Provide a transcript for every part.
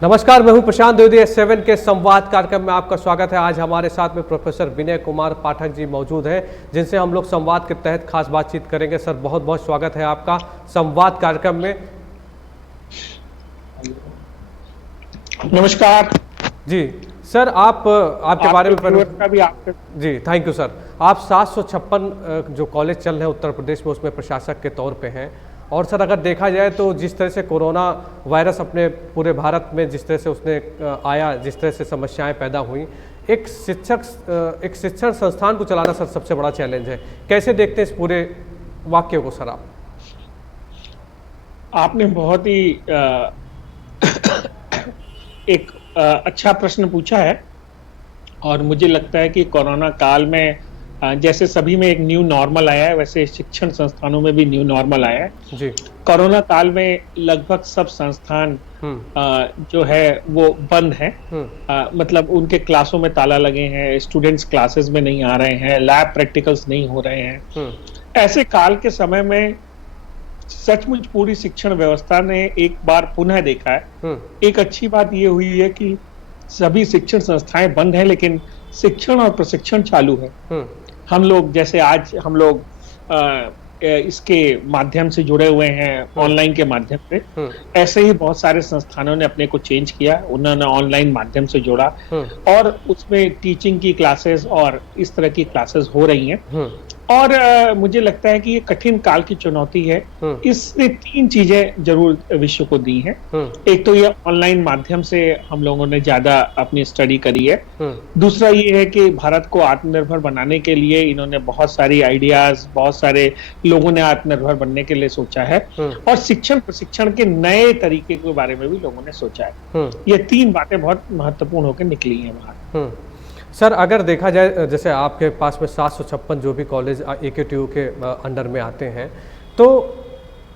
नमस्कार, मैं हूं प्रशांत द्विवेदी। S7 के संवाद कार्यक्रम में आपका स्वागत है। आज हमारे साथ में प्रोफेसर विनय कुमार पाठक जी मौजूद हैं, जिनसे हम लोग संवाद के तहत खास बातचीत करेंगे। सर, बहुत बहुत स्वागत है आपका संवाद कार्यक्रम में। नमस्कार जी सर, आपके बारे में जी थैंक यू सर। आप 756 जो कॉलेज चल रहे हैं उत्तर प्रदेश में, उसमें प्रशासक के तौर पे हैं। और सर, अगर देखा जाए तो जिस तरह से कोरोना वायरस अपने पूरे भारत में जिस तरह से उसने आया, जिस तरह से समस्याएं पैदा हुई, एक शिक्षण संस्थान को चलाना सर सबसे बड़ा चैलेंज है। कैसे देखते हैं इस पूरे वाक्य को सर आप? आपने बहुत ही एक अच्छा प्रश्न पूछा है। और मुझे लगता है कि कोरोना काल में जैसे सभी में एक न्यू नॉर्मल आया है, वैसे शिक्षण संस्थानों में भी न्यू नॉर्मल आया है जी। कोरोना काल में लगभग सब संस्थान जो है वो बंद है। मतलब उनके क्लासों में ताला लगे हैं, स्टूडेंट्स क्लासेस में नहीं आ रहे हैं, लैब प्रैक्टिकल्स नहीं हो रहे हैं। ऐसे काल के समय में सचमुच पूरी शिक्षण व्यवस्था ने एक बार पुनः देखा है। एक अच्छी बात ये हुई है कि सभी शिक्षण संस्थाएं बंद हैं, लेकिन शिक्षण और प्रशिक्षण चालू है। हम लोग जैसे आज हम लोग इसके माध्यम से जुड़े हुए हैं, ऑनलाइन के माध्यम से, ऐसे ही बहुत सारे संस्थानों ने अपने को चेंज किया। उन्होंने ऑनलाइन माध्यम से जोड़ा और उसमें टीचिंग की क्लासेस और इस तरह की क्लासेस हो रही हैं। और मुझे लगता है कि ये कठिन काल की चुनौती है। इसने तीन चीजें जरूर विश्व को दी हैं। एक तो ये ऑनलाइन माध्यम से हम लोगों ने ज्यादा अपनी स्टडी करी है। दूसरा ये है कि भारत को आत्मनिर्भर बनाने के लिए इन्होंने बहुत सारी आइडियाज, बहुत सारे लोगों ने आत्मनिर्भर बनने के लिए सोचा है। और शिक्षण प्रशिक्षण के नए तरीके के बारे में भी लोगों ने सोचा है। ये तीन बातें बहुत महत्वपूर्ण होकर निकली हैं बाहर। सर, अगर देखा जाए जैसे आपके पास में 756 जो भी कॉलेज AKTU के अंडर में आते हैं, तो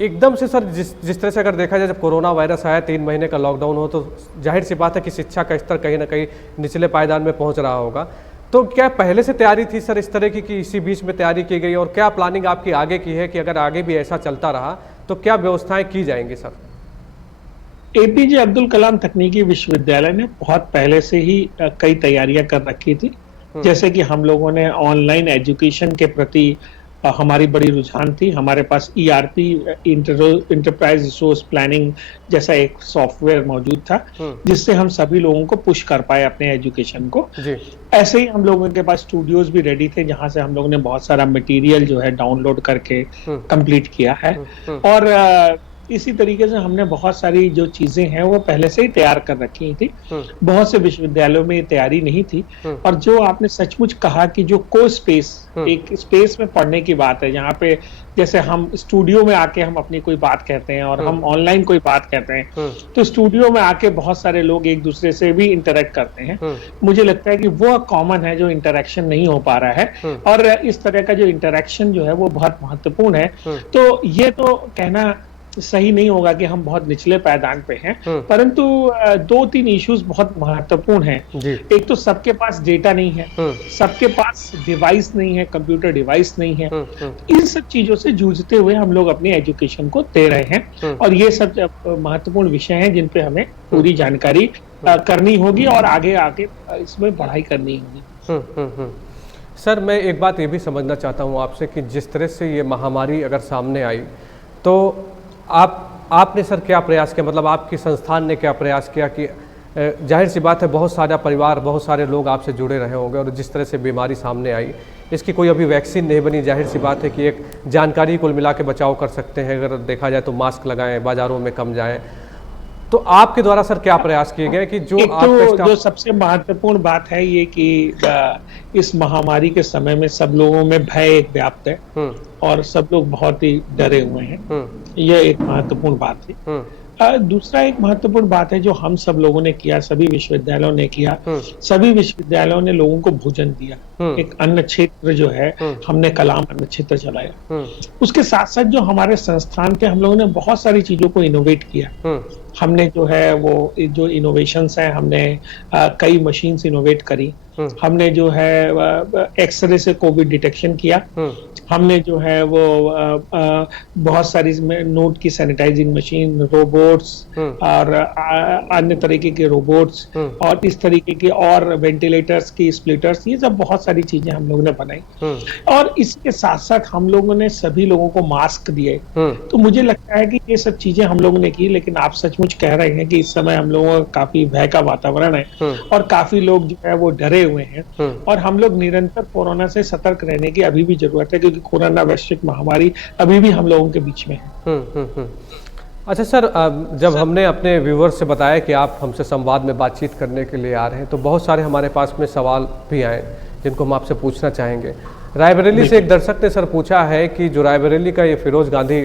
एकदम से सर जिस तरह से अगर देखा जाए, जब कोरोना वायरस आया, 3 महीने का लॉकडाउन हो, तो जाहिर सी बात है कि शिक्षा का स्तर कहीं ना कहीं निचले पायदान में पहुंच रहा होगा। तो क्या पहले से तैयारी थी सर इस तरह की कि इसी बीच में तैयारी की गई, और क्या प्लानिंग आपकी आगे की है कि अगर आगे भी ऐसा चलता रहा तो क्या व्यवस्थाएं की जाएंगी सर? APJ अब्दुल कलाम तकनीकी विश्वविद्यालय ने बहुत पहले से ही कई तैयारियां कर रखी थी। जैसे कि हम लोगों ने ऑनलाइन एजुकेशन के प्रति हमारी बड़ी रुझान थी। हमारे पास ERP, इंटरप्राइज रिसोर्स प्लानिंग जैसा एक सॉफ्टवेयर मौजूद था, जिससे हम सभी लोगों को पुश कर पाए अपने एजुकेशन को। ऐसे ही हम लोगों के पास स्टूडियोज भी रेडी थे, जहां से हम लोगों ने बहुत सारा मटेरियल जो है डाउनलोड करके कंप्लीट किया है। और इसी तरीके से हमने बहुत सारी जो चीजें हैं वो पहले से ही तैयार कर रखी थी। बहुत से विश्वविद्यालयों में ये तैयारी नहीं थी। और जो आपने सचमुच कहा कि जो को स्पेस, एक स्पेस में पढ़ने की बात है, जहाँ पे जैसे हम स्टूडियो में आके हम अपनी कोई बात कहते हैं और हम ऑनलाइन कोई बात कहते हैं, तो स्टूडियो में आके बहुत सारे लोग एक दूसरे से भी इंटरेक्ट करते हैं। मुझे लगता है कि वो कॉमन है जो इंटरेक्शन नहीं हो पा रहा है। और इस तरह का जो इंटरेक्शन जो है वो बहुत महत्वपूर्ण है। तो ये तो कहना सही नहीं होगा कि हम बहुत निचले पायदान पे हैं, परंतु 2-3 इश्यूज बहुत महत्वपूर्ण हैं। एक तो सबके पास डेटा नहीं है, सबके पास डिवाइस नहीं है, कंप्यूटर डिवाइस नहीं है। इन सब चीजों से जूझते हुए हम लोग अपनी एजुकेशन को दे रहे हैं। और ये सब महत्वपूर्ण विषय हैं जिन पे हमें पूरी जानकारी करनी होगी और आगे आगे इसमें पढ़ाई करनी होगी। सर, मैं एक बात ये भी समझना चाहता हूँ आपसे कि जिस तरह से ये महामारी अगर सामने आई, तो आपने सर क्या प्रयास किया, मतलब आपके संस्थान ने क्या प्रयास किया कि जाहिर सी बात है बहुत सारा परिवार, बहुत सारे लोग आपसे जुड़े रहे होंगे, और जिस तरह से बीमारी सामने आई, इसकी कोई अभी वैक्सीन नहीं बनी। जाहिर सी बात है कि एक जानकारी कुल मिला के बचाव कर सकते हैं। अगर देखा जाए तो मास्क लगाएं, बाजारों में कम जाएं। तो आपके द्वारा सर क्या प्रयास किए गए कि जो सबसे महत्वपूर्ण बात है ये कि इस महामारी के समय में सब लोगों में भय एक व्याप्त है और सब लोग बहुत ही डरे हुए हैं। यह एक महत्वपूर्ण बात थी। दूसरा एक महत्वपूर्ण बात है जो हम सब लोगों ने किया, सभी विश्वविद्यालयों ने किया। सभी विश्वविद्यालयों ने लोगों को भोजन दिया। एक अन्न क्षेत्र जो है, हमने कलाम अन्न क्षेत्र चलाया। उसके साथ साथ जो हमारे संस्थान के हम लोगों ने बहुत सारी चीजों को इनोवेट किया। हमने जो है वो जो इनोवेशंस हैं, हमने कई मशीन्स इनोवेट करी। हमने जो है एक्सरे से कोविड डिटेक्शन किया। हमने जो है वो बहुत सारी नोट की सैनिटाइजिंग मशीन, रोबोट्स और अन्य तरीके के रोबोट्स और इस तरीके के और वेंटिलेटर्स की स्प्लिटर्स, ये सब बहुत सारी चीजें हम लोगों ने बनाई। और इसके साथ साथ हम लोगों ने सभी लोगों को मास्क दिए। तो मुझे लगता है कि ये सब चीजें हम लोगों ने की, लेकिन आप सचमुच कह रहे हैं कि इस समय हम लोगों का काफी भय का वातावरण है और काफी लोग जो है वो डरे हुए हैं और हम लोग निरंतर कोरोना से सतर्क रहने की अभी भी जरूरत है, क्योंकि कोरोना वैश्विक महामारी अभी भी हम लोगों के बीच में है। अच्छा सर, जब हमने अपने व्यूवर्स से बताया कि आप हमसे संवाद में बातचीत करने के लिए आ रहे हैं, तो बहुत सारे हमारे पास में सवाल भी आए जिनको हम आपसे पूछना चाहेंगे। रायबरेली से एक दर्शक ने सर पूछा है कि जो रायबरेली का ये Feroze Gandhi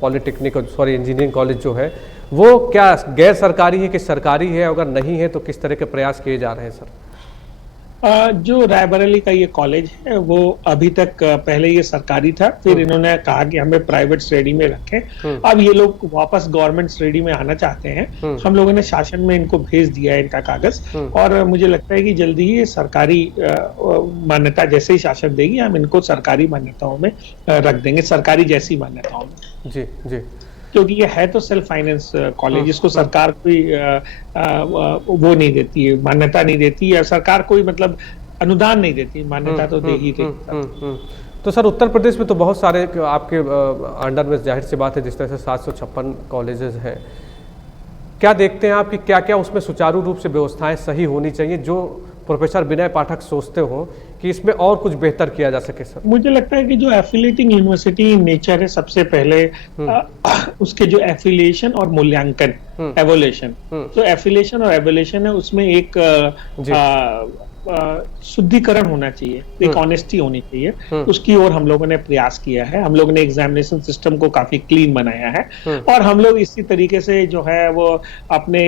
polytechnic engineering college जो है, वो क्या गैर सरकारी है कि सरकारी है? अगर नहीं है तो किस तरह के प्रयास किए जा रहे हैं सर? जो रायबरेली का ये कॉलेज है वो अभी तक पहले ये सरकारी था, फिर इन्होंने कहा कि हमें प्राइवेट श्रेणी में रखें। अब ये लोग वापस गवर्नमेंट श्रेणी में आना चाहते हैं। हम लोगों ने शासन में इनको भेज दिया है इनका कागज, और मुझे लगता है कि जल्दी ही सरकारी मान्यता जैसे ही शासन देगी, हम इनको सरकारी मान्यताओं में रख देंगे, सरकारी जैसी मान्यताओं में। जी जी, क्योंकि ये है तो सेल्फ फाइनेंस कॉलेज, इसको सरकार कोई वो नहीं देती है, मान्यता नहीं देती है, सरकार कोई मतलब अनुदान नहीं देती, मान्यता तो दे ही देती। तो सर उत्तर प्रदेश में तो बहुत सारे आपके अंडर में, जाहिर सी बात है, जिस तरह से 756 कॉलेजेस हैं, क्या देखते हैं आप कि क्या क्या उसमें सुचारू रूप से व्यवस्थाएं सही होनी चाहिए, जो प्रोफेसर विनय पाठक सोचते हो कि इसमें और कुछ बेहतर किया जा सके सर? मुझे लगता है कि जो एफिलिएटिंग यूनिवर्सिटी नेचर है, सबसे पहले उसके जो एफिलिएशन और मूल्यांकन, एवोल्यूशन, तो एफिलिएशन और एवोल्यूशन है, उसमें एक शुद्धिकरण होना चाहिए, एक ऑनेस्टी होनी चाहिए, उसकी ओर हम लोगों ने प्रयास किया है। हम लोगों ने एग्जामिनेशन सिस्टम को काफी क्लीन बनाया है, और हम लोग इसी तरीके से जो है वो अपने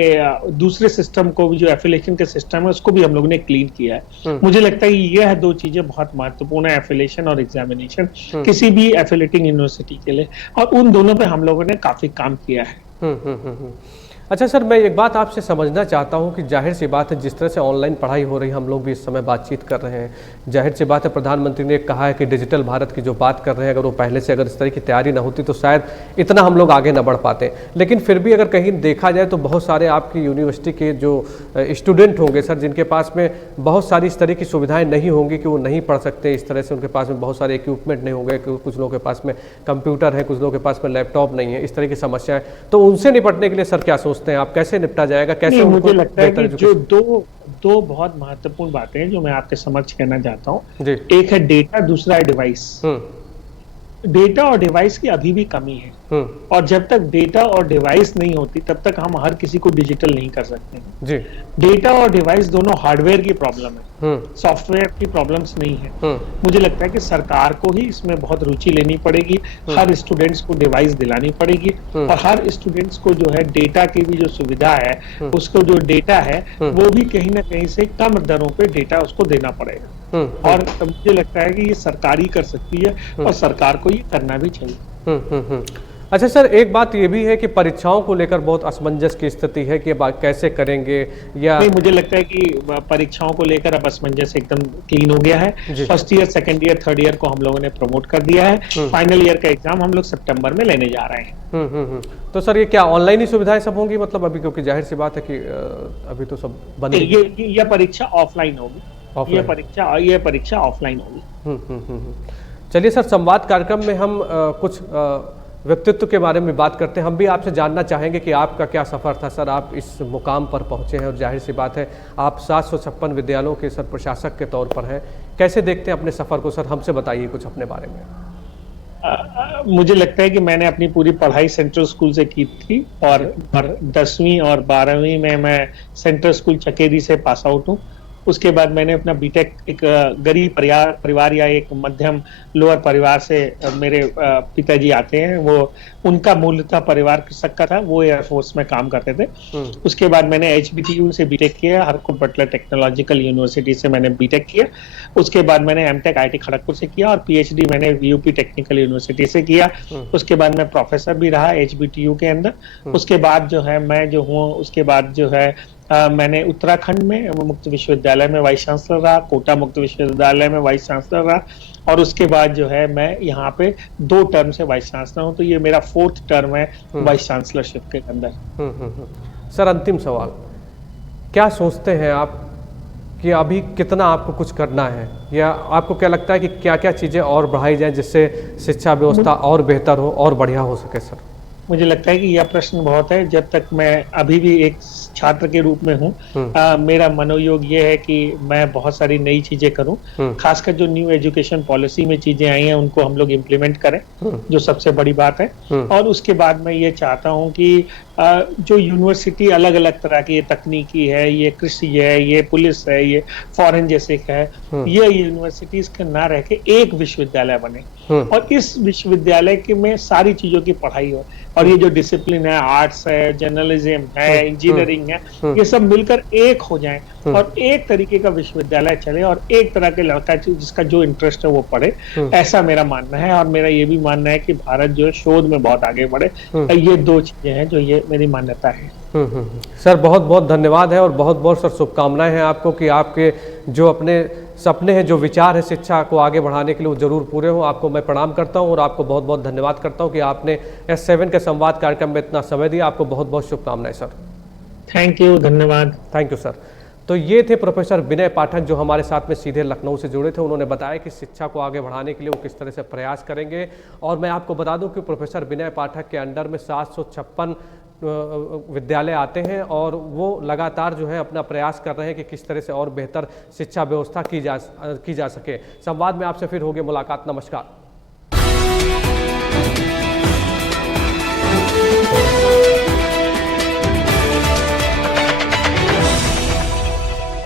दूसरे सिस्टम को भी, जो एफिलिएशन के सिस्टम है, उसको भी हम लोगों ने क्लीन किया है। मुझे लगता है कि यह दो चीजें बहुत महत्वपूर्ण है, एफिलिएशन और एग्जामिनेशन, किसी भी एफिलिएटिंग यूनिवर्सिटी के लिए, और उन दोनों पे हम लोगों ने काफी काम किया है। अच्छा सर, मैं एक बात आपसे समझना चाहता हूं कि जाहिर सी बात है, जिस तरह से ऑनलाइन पढ़ाई हो रही है, हम लोग भी इस समय बातचीत कर रहे हैं, जाहिर सी बात है प्रधानमंत्री ने कहा है कि डिजिटल भारत की जो बात कर रहे हैं, अगर वो पहले से अगर इस तरह की तैयारी ना होती तो शायद इतना हम लोग आगे ना बढ़ पाते। लेकिन फिर भी अगर कहीं देखा जाए तो बहुत सारे आपकी यूनिवर्सिटी के जो स्टूडेंट होंगे सर, जिनके पास में बहुत सारी इस तरह की सुविधाएँ नहीं होंगी कि वो नहीं पढ़ सकते इस तरह से, उनके पास में बहुत सारे इक्विपमेंट नहीं होंगे, कुछ लोगों के पास में कंप्यूटर है, कुछ लोगों के पास में लैपटॉप नहीं है, इस तरह की समस्याएं, तो उनसे निपटने के लिए सर क्या सोचते हैं आप, कैसे निपटा जाएगा? कैसे? मुझे लगता है कि जो दो बहुत महत्वपूर्ण बातें हैं जो मैं आपके समक्ष कहना चाहता हूँ, एक है डेटा, दूसरा है डिवाइस। डेटा और डिवाइस की अभी भी कमी है, और जब तक डेटा और डिवाइस नहीं होती तब तक हम हर किसी को डिजिटल नहीं कर सकते हैं। जी। डेटा और डिवाइस दोनों हार्डवेयर की प्रॉब्लम है, सॉफ्टवेयर की प्रॉब्लम्स नहीं है। मुझे लगता है कि सरकार को ही इसमें बहुत रुचि लेनी पड़ेगी, हर स्टूडेंट्स को डिवाइस दिलानी पड़ेगी, और हर स्टूडेंट्स को जो है डेटा की भी जो सुविधा है, उसको जो डेटा है वो भी कहीं ना कहीं से कम दरों पे डेटा उसको देना पड़ेगा, और मुझे लगता है कि ये सरकार ही कर सकती है, और सरकार को ये करना भी चाहिए। अच्छा सर, एक बात ये भी है कि परीक्षाओं को लेकर बहुत असमंजस की स्थिति है कि कैसे करेंगे, या नहीं, मुझे लगता है कि परीक्षाओं को लेकर अब असमंजस एकदम क्लीन हो गया है। First year, second year, third year को हम लोगों ने प्रमोट कर दिया है। फाइनल ईयर का एग्जाम हम लोग सितंबर में लेने जा रहे हैं। तो सर ये क्या ऑनलाइन ही सुविधाएं सब होंगी, मतलब अभी, क्योंकि जाहिर सी बात है कि अभी तो सब बंद है। ये परीक्षा ऑफलाइन होगी, ये परीक्षा ऑफलाइन होगी। चलिए सर, संवाद कार्यक्रम में हम कुछ व्यक्तित्व के बारे में बात करते हैं। हम भी आपसे जानना चाहेंगे कि आपका क्या सफ़र था सर, आप इस मुकाम पर पहुंचे हैं, और जाहिर सी बात है आप 756 विद्यालयों के सर प्रशासक के तौर पर हैं। कैसे देखते हैं अपने सफ़र को सर, हमसे बताइए कुछ अपने बारे में। मुझे लगता है कि मैंने अपनी पूरी पढ़ाई सेंट्रल स्कूल से की थी, और 10वीं और 12वीं में मैं सेंट्रल स्कूल चकेरी से पास आउट हूँ। उसके बाद मैंने अपना बीटेक एक गरीब परिवार या एक मध्यम लोअर परिवार से, मेरे पिताजी आते हैं, वो उनका मूलतः परिवार कृषक का था, वो एयरफोर्स में काम करते थे। उसके बाद मैंने HBTU से बीटेक किया, हरकुट बटलर टेक्नोलॉजिकल यूनिवर्सिटी से मैंने बीटेक किया। उसके बाद मैंने एमटेक IIT खड़गपुर से किया, और PhD मैंने VUP टेक्निकल यूनिवर्सिटी से किया। उसके बाद मैं प्रोफेसर भी रहा HBTU के अंदर। उसके बाद जो है मैं जो हूँ, उसके बाद जो है मैंने उत्तराखंड में मुक्त विश्वविद्यालय में वाइस चांसलर रहा, कोटा मुक्त विश्वविद्यालय में वाइस चांसलर रहा, और उसके बाद जो है मैं यहाँ पे 2 टर्म से वाइस चांसलर हूँ, तो ये मेरा 4th टर्म है वाइस चांसलरशिप के अंदर। सर अंतिम सवाल, क्या सोचते हैं आप कि अभी कितना आपको कुछ करना है, या आपको क्या लगता है कि क्या क्या चीज़ें और बढ़ाई जाएं जिससे शिक्षा व्यवस्था और बेहतर हो और बढ़िया हो सके? सर मुझे लगता है कि यह प्रश्न बहुत है। जब तक मैं अभी भी एक छात्र के रूप में हूँ, मेरा मनोयोग ये है कि मैं बहुत सारी नई चीजें करूं, खासकर जो न्यू एजुकेशन पॉलिसी में चीजें आई हैं उनको हम लोग इम्प्लीमेंट करें, जो सबसे बड़ी बात है। और उसके बाद मैं ये चाहता हूं कि जो यूनिवर्सिटी अलग अलग तरह की, ये तकनीकी है, ये कृषि है, ये पुलिस है, ये फॉरेन जैसे है, ये यूनिवर्सिटीज के ना रह के एक विश्वविद्यालय बने, और इस विश्वविद्यालय के में सारी चीजों की पढ़ाई हो, और ये जो डिसिप्लिन है, आर्ट्स है, जर्नलिज्म है, इंजीनियरिंग है, ये सब मिलकर एक हो जाएं और एक तरीके का विश्वविद्यालय चले, और एक तरह के लड़का जिसका जो इंटरेस्ट है वो पढ़े। ऐसा मेरा मानना है, और मेरा ये भी मानना है कि भारत जो है शोध में बहुत आगे बढ़े। ये 2 चीजें हैं जो ये मेरी मान्यता है। सर बहुत बहुत धन्यवाद है, और बहुत बहुत सर शुभकामनाएं हैं आपको कि आपके जो अपने सपने हैं, जो विचार है शिक्षा को आगे बढ़ाने के लिए, वो जरूर पूरे हों। आपको मैं प्रणाम करता हूं और आपको बहुत बहुत धन्यवाद करता हूं कि आपने S7 के संवाद कार्यक्रम में इतना समय दिया। आपको बहुत बहुत शुभकामनाएं सर। थैंक यू, धन्यवाद। Thank you sir. तो ये थे प्रोफेसर विनय पाठक जो हमारे साथ में सीधे लखनऊ से जुड़े थे। उन्होंने बताया कि शिक्षा को आगे बढ़ाने के लिए वो किस तरह से प्रयास करेंगे। और मैं आपको बता दूं कि प्रोफेसर विनय पाठक के अंडर में 756 विद्यालय आते हैं, और वो लगातार जो है अपना प्रयास कर रहे हैं कि किस तरह से और बेहतर शिक्षा व्यवस्था की जा सके। संवाद में आपसे फिर होगी मुलाकात। नमस्कार।